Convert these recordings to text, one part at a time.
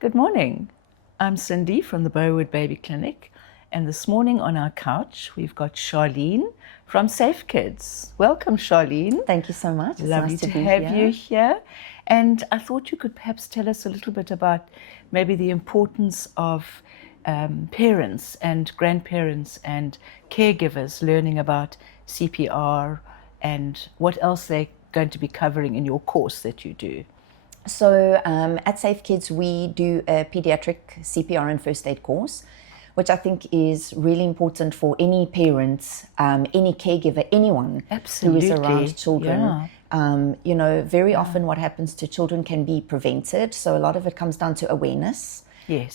Good morning. I'm Cindy from the Bowwood Baby Clinic, and this morning on our couch we've got Charlene from Safe Kids. Welcome, Charlene. Thank you so much. It's Lovely nice to to be have here. you here. And I thought you could perhaps tell us a little bit about maybe the importance of parents and grandparents and caregivers learning about CPR and what else they're going to be covering in your course that you do. So at Safe Kids, we do a pediatric CPR and first aid course, which I think is really important for any parent, any caregiver, anyone who is around children. Yeah. Very often what happens to children can be prevented. So a lot of it comes down to awareness. Yes.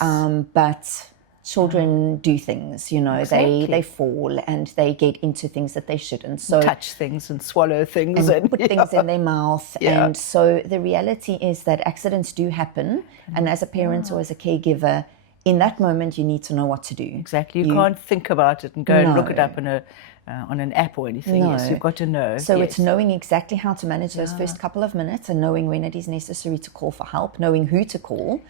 But children do things, Exactly. they fall and they get into things that they shouldn't. So touch things and swallow things and put things in their mouth. Yeah. And so the reality is that accidents do happen. And as a parent or as a caregiver, in that moment, you need to know what to do. Exactly. You can't think about it and go and look it up on an app or anything. No. Yes, you've got to know. So yes. It's knowing exactly how to manage those first couple of minutes and knowing when it is necessary to call for help, knowing who to call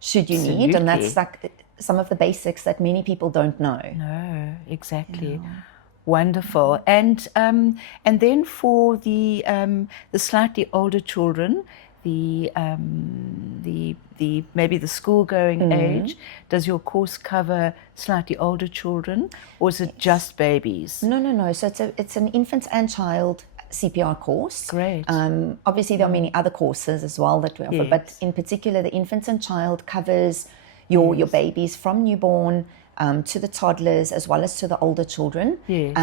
should you need. And that's like some of the basics that many people don't know. No, exactly. Wonderful. And then for the slightly older children, the maybe the school going age, does your course cover slightly older children, or is it just babies? No. So it's an infant and child CPR course. Great. Obviously, there are many other courses as well that we offer, but in particular, the infant and child covers your babies from newborn to the toddlers as well as to the older children. Yes.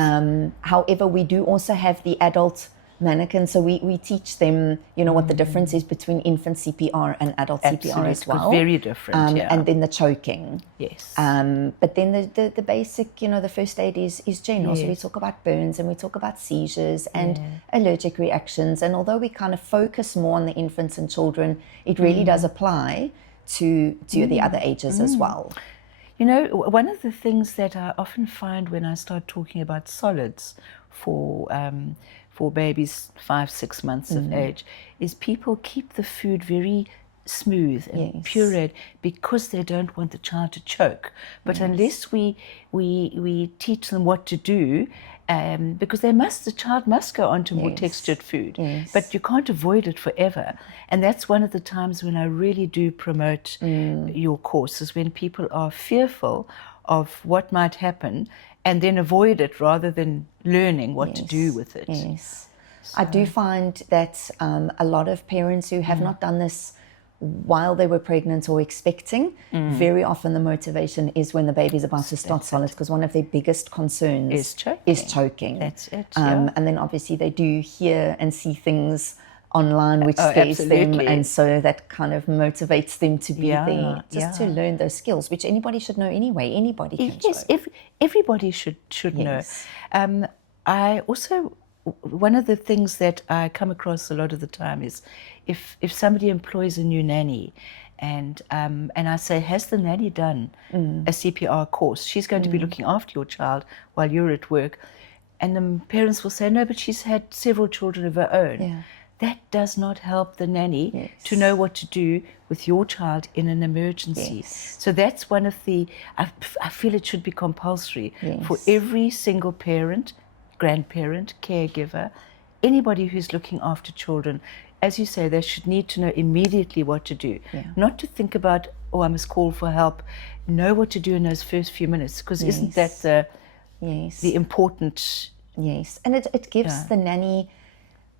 However, we do also have the adult mannequins, so we teach them, what the difference is between infant CPR and adult CPR as well. Very different, And then the choking. Yes. But then the basic, the first aid is general. So we talk about burns and we talk about seizures and allergic reactions. And although we kind of focus more on the infants and children, it really does apply to the other ages as well. One of the things that I often find when I start talking about solids for babies 5-6 months of age is people keep the food very smooth and pureed because they don't want the child to choke. But unless we teach them what to do, because the child must go on to more textured food, but you can't avoid it forever. And that's one of the times when I really do promote your courses, when people are fearful of what might happen and then avoid it rather than learning what to do with it. Yes. So I do find that a lot of parents who have not done this while they were pregnant or expecting, very often the motivation is when the baby's about to start solids, because one of their biggest concerns is choking. That's it. And then obviously they do hear and see things online which scares them, and so that kind of motivates them to be there just to learn those skills, which anybody should know anyway. Anybody can choke. Everybody should know. I also, one of the things that I come across a lot of the time is if somebody employs a new nanny and I say, has the nanny done a CPR course? She's going to be looking after your child while you're at work. And the parents will say, no, but she's had several children of her own. Yeah. That does not help the nanny to know what to do with your child in an emergency. So that's one of the, I feel it should be compulsory for every single parent, grandparent, caregiver, anybody who's looking after children. As you say, they should need to know immediately what to do. Not to think about, oh, I must call for help. Know what to do in those first few minutes, because isn't that the important... Yes, and it gives the nanny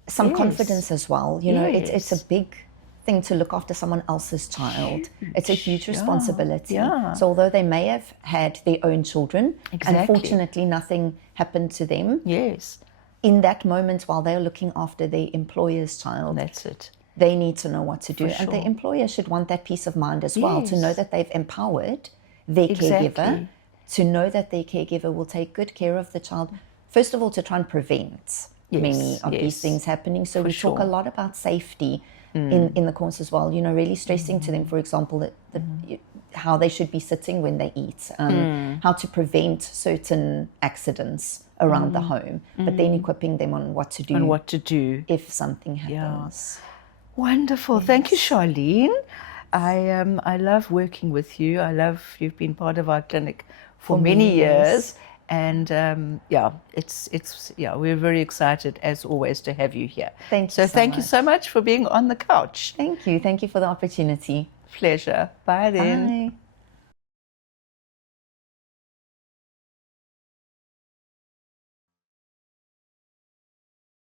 some confidence as well. It's a big thing to look after someone else's child. It's a huge responsibility. So although they may have had their own children, unfortunately nothing happened to them. In that moment while they're looking after their employer's child, that's it. They need to know what to do. And the employer should want that peace of mind as well, to know that they've empowered their caregiver, to know that their caregiver will take good care of the child. First of all, to try and prevent many of these things happening. So we talk a lot about safety in the course as well, really stressing to them, for example, how they should be sitting when they eat, how to prevent certain accidents around the home, but then equipping them on what to do if something happens. Wonderful. Thank you, Charlene. I love working with you. You've been part of our clinic for many years. And we're very excited as always to have you here. Thank you so much for being on the couch. Thank you for the opportunity. Pleasure. Bye then. Bye.